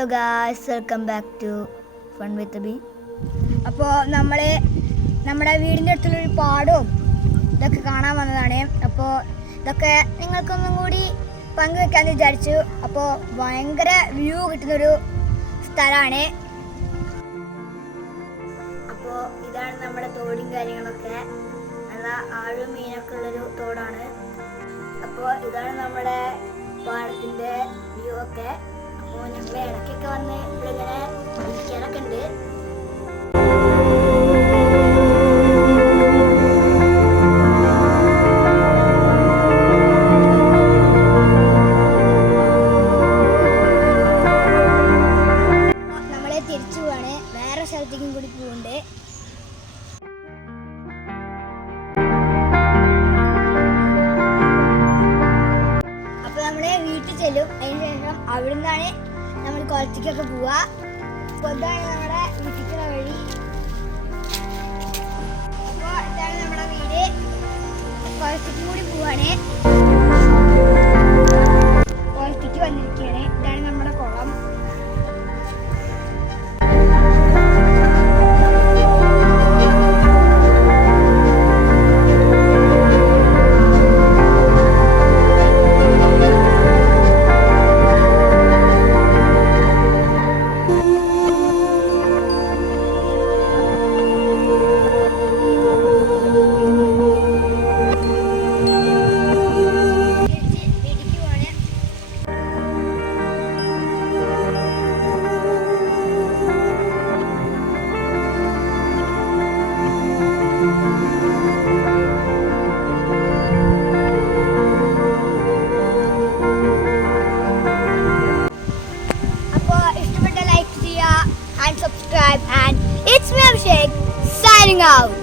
Hello guys welcome back to fun with B അപ്പോൾ നമ്മൾ നമ്മുടെ വീടിന്റെ അടുത്തുള്ളൊരു പാടവും ഇതൊക്കെ കാണാൻ വന്നതാണ്. അപ്പോൾ ഇതൊക്കെ നിങ്ങൾക്കൊന്നും കൂടി പങ്കുവെക്കാമെന്ന് വിചാരിച്ചു. അപ്പോൾ ഭയങ്കര വ്യൂ കിട്ടുന്നൊരു സ്ഥലമാണ്. അപ്പോൾ ഇതാണ് നമ്മുടെ തോടും കാര്യങ്ങളൊക്കെ. നല്ല ആഴും മീനൊക്കെ ഉള്ളൊരു തോടാണ്. അപ്പോൾ ഇതാണ് നമ്മുടെ പാടത്തിന്റെ വ്യൂ ഒക്കെ. അപ്പോൾ ഞങ്ങൾ ഇടയ്ക്കൊക്കെ വന്ന് ഇവിടെ ഇങ്ങനെ തിരിച്ചു പോവാണ്. വേറെ സ്ഥലത്തേക്കും കൂടി പോകുന്നുണ്ട് നമ്മൾ വീട്ടിൽ ചെല്ലും. അതിന് ശേഷം അവിടെ നിന്നാണ് നമ്മൾ കുളത്തിക്കൊക്കെ പോവുക അപ്പോൾ നമ്മുടെ വീട്ടിലേക്കുള്ള വഴി. അപ്പോൾ ഇതാണ് നമ്മുടെ വീട്. കുളത്തേക്ക് കൂടി പോവാണ്. Maranhão.